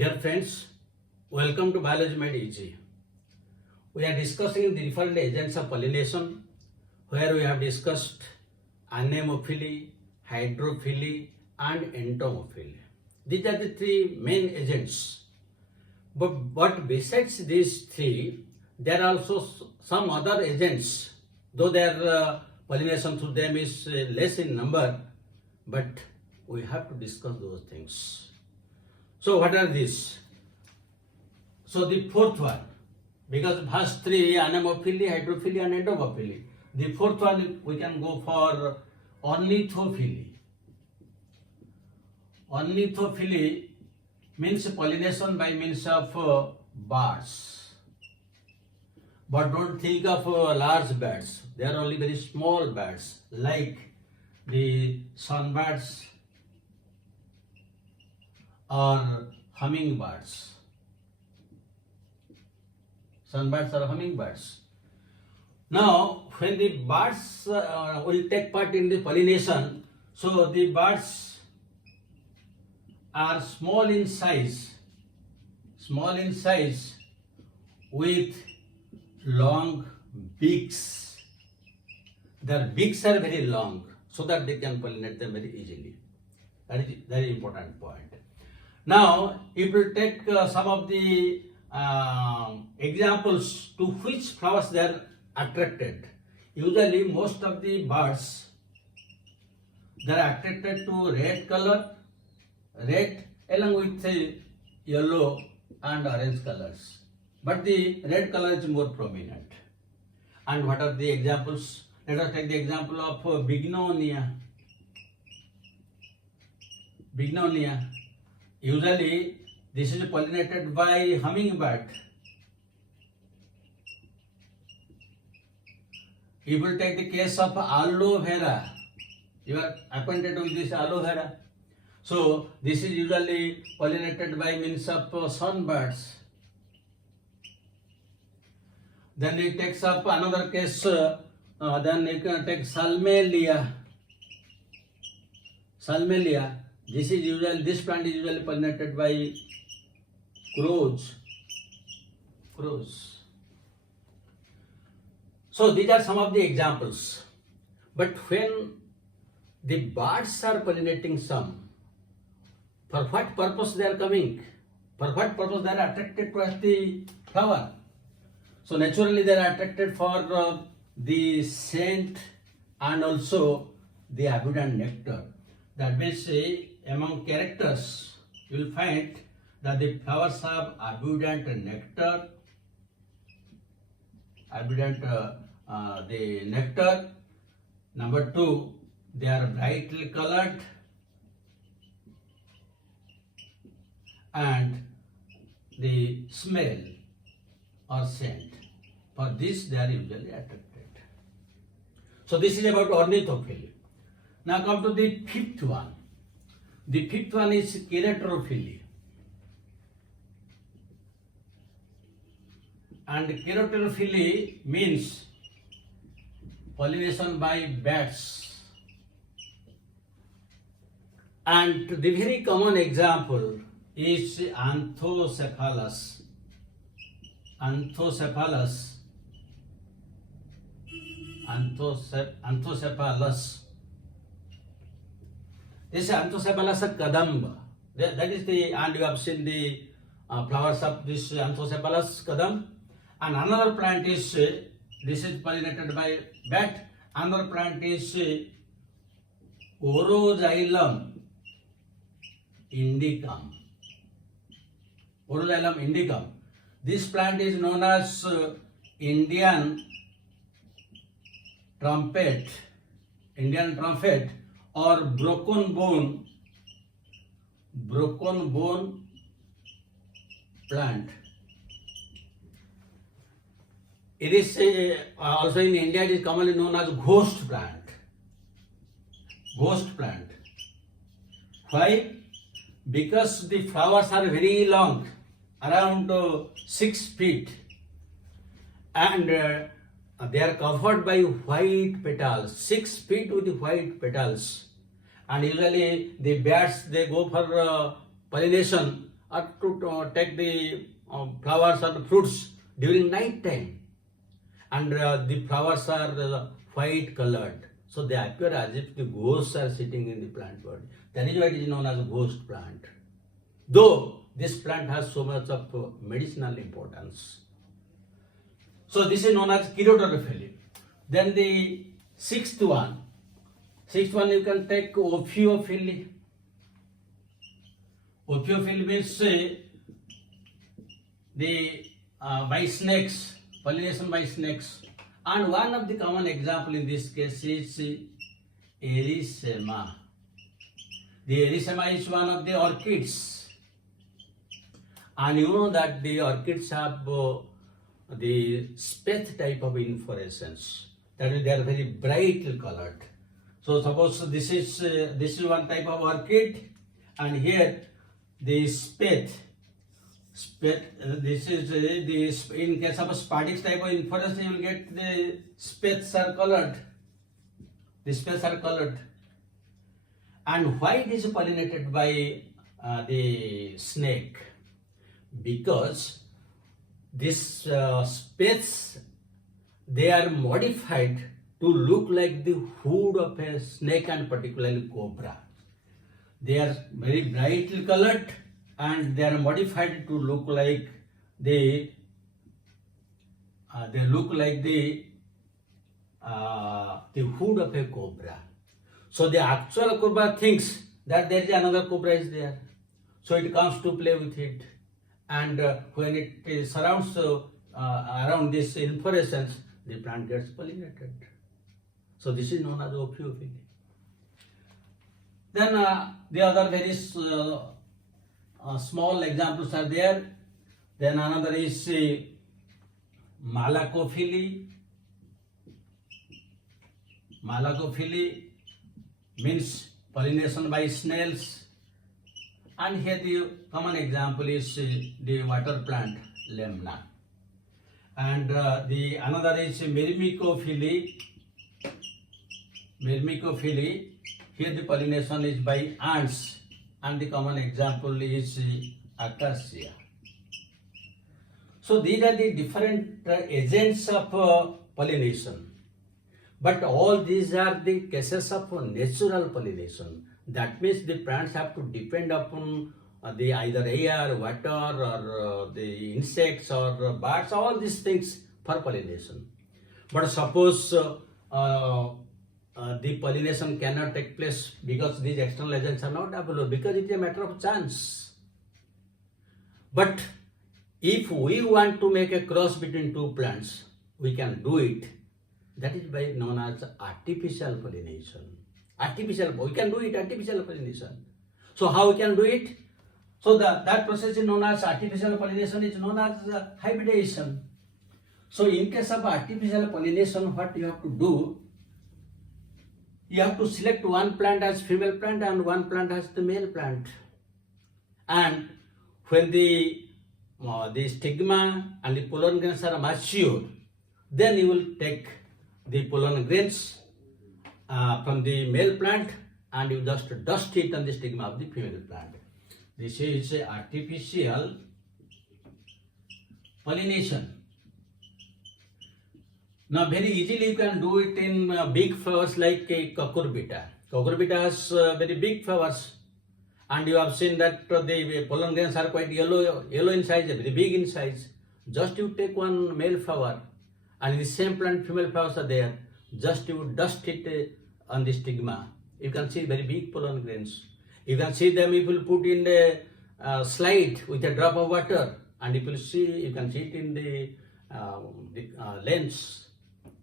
Dear friends, welcome to Biology Made Easy. We are discussing the different agents of pollination, where we have discussed anemophily, hydrophily, and entomophily. These are the three main agents. But besides these three, there are also some other agents, though their pollination through them is less in number, but we have to discuss those things. So what are these? So the fourth one, because first three, anemophily, hydrophily, and entomophily. The fourth one we can go for ornithophily. Ornithophily means pollination by means of birds. But don't think of large birds. They are only very small birds, like the sunbirds or hummingbirds. Sunbirds or hummingbirds. Now, when the birds will take part in the pollination, so the birds are small in size with long beaks. Their beaks are very long so that they can pollinate them very easily. That is very important point. Now, if we take some of the examples to which flowers they are attracted. Usually, most of the birds, they are attracted to red color, red along with yellow and orange colors. But the red color is more prominent. And what are the examples? Let us take the example of bignonia. Bignonia. Usually, this is pollinated by hummingbird. If you take the case of aloe vera, you are acquainted with this aloe vera. So, this is usually pollinated by means of sunbirds. Then it takes up another case, then you can take salmelia. Salmelia. This plant is usually pollinated by crows. So these are some of the examples. But when the birds are pollinating some, for what purpose they are coming? For what purpose they are attracted to the flower? So naturally they are attracted for the scent and also the abundant nectar. That means among characters you will find that the flowers have abundant nectar, the nectar. Number two, they are brightly colored, and the smell or scent. For this they are usually attracted. So this is about ornithophily. Now come to the fifth one. The fifth one is Cheiropterophily. And Cheiropterophily means pollination by bats. And the very common example is Anthocephalus. Anthocephalus. This is Anthocephalus kadamba. That is the, and you have seen the flowers of this Anthocephalus kadam. And another plant is, this is pollinated by bat. Another plant is Oroxylum indicum. Oroxylum indicum. This plant is known as Indian trumpet or broken bone plant. It is also in India it is commonly known as ghost plant. Why? Because the flowers are very long, around 6 feet, and they are covered by white petals, 6 feet with white petals. And usually the bats, they go for pollination or to take the flowers or the fruits during night time, and the flowers are white colored, so they appear as if the ghosts are sitting in the plant body. That is why it is known as a ghost plant, though this plant has so much of medicinal importance. So this is known as Cheiropterophily. Then the sixth one you can take Ophiophily. Ophiophily means the by snakes, pollination by snakes. And one of the common example in this case is Erythema. The Erythema is one of the orchids. And you know that the orchids have the spathe type of inflorescence. That is, they are very brightly colored. So suppose this is one type of orchid, and here the spathe. This is the in case of a spadix type of inflorescence, you will get the spathes are colored. The spathes are colored. And why it is pollinated by the snake? Because this spathes, they are modified to look like the hood of a snake, and particularly cobra. They are very brightly colored, and they are modified to look like the hood of a cobra. So the actual cobra thinks that there is another cobra is there, so it comes to play with it, and when it surrounds around this inflorescence, the plant gets pollinated. So this is known as Ophiophily. Then the other very small examples are there. Then another is Malacophily. Malacophily means pollination by snails. And here the common example is the water plant Lemna. And the another is Myrmecophily. Myrmecophily, here the pollination is by ants, and the common example is acacia. So these are the different agents of pollination. But all these are the cases of natural pollination. That means the plants have to depend upon the either air, water, or the insects or birds, all these things for pollination. But suppose the pollination cannot take place because these external agents are not available, because it is a matter of chance. But if we want to make a cross between two plants, we can do it. That is by known as artificial pollination. We can do it, artificial pollination. So how we can do it? So that process is known as artificial pollination, is known as hybridization. So in case of artificial pollination, what you have to do? You have to select one plant as female plant and one plant as the male plant. And when the stigma and the pollen grains are mature, then you will take the pollen grains from the male plant and you just dust it on the stigma of the female plant. This is artificial pollination. Now very easily you can do it in big flowers like a cucurbita. Cucurbita has very big flowers, and you have seen that the pollen grains are quite yellow in size, very big in size. Just you take one male flower, and in the same plant female flowers are there. Just you dust it on the stigma. You can see very big pollen grains. You can see them if you put in a slide with a drop of water, and you can see it in the lens,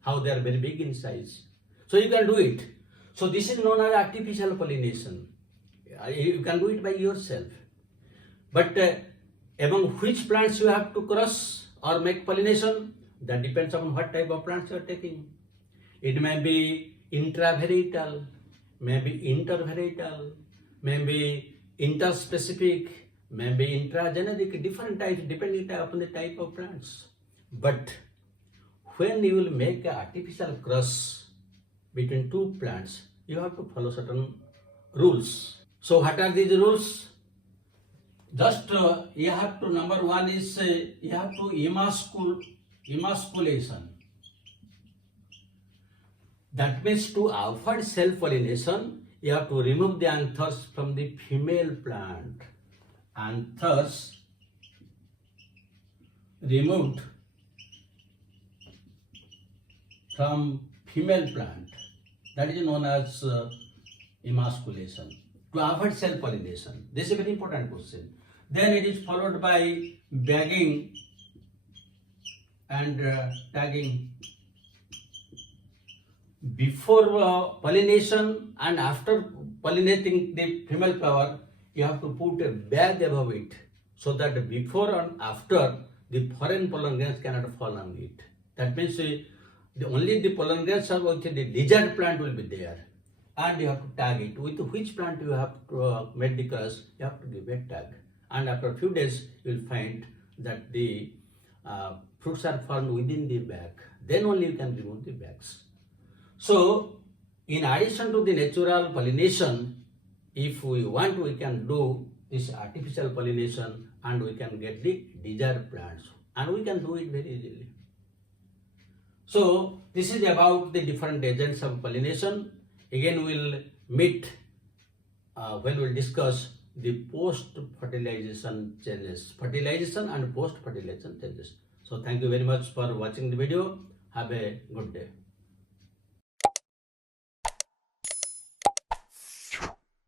how they are very big in size. So you can do it. So this is known as artificial pollination. You can do it by yourself. But among which plants you have to cross or make pollination, that depends on what type of plants you are taking. It may be intravarietal, may be intervarietal, may be interspecific, may be intrageneric, different types depending upon the type of plants. But when you will make an artificial cross between two plants, you have to follow certain rules. So what are these rules? Just you have to, number one is you have to emasculation. That means to avoid self-pollination, you have to remove the anthers from the female plant. Anthers removed from female plant. That is known as emasculation. To avoid self-pollination. This is a very important question. Then it is followed by bagging and tagging. Before pollination and after pollinating the female flower, you have to put a bag above it so that before and after the foreign pollen grains cannot fall on it. That means only the pollen grains of the desired plant will be there. And you have to tag it. With which plant you have to made the cross, you have to give a tag. And after a few days, you will find that the fruits are formed within the bag. Then only you can remove the bags. So, in addition to the natural pollination, if we want, we can do this artificial pollination and we can get the desired plants. And we can do it very easily. So, this is about the different agents of pollination. Again, we'll meet when we'll discuss the post-fertilization changes, fertilization and post-fertilization changes. So, thank you very much for watching the video. Have a good day.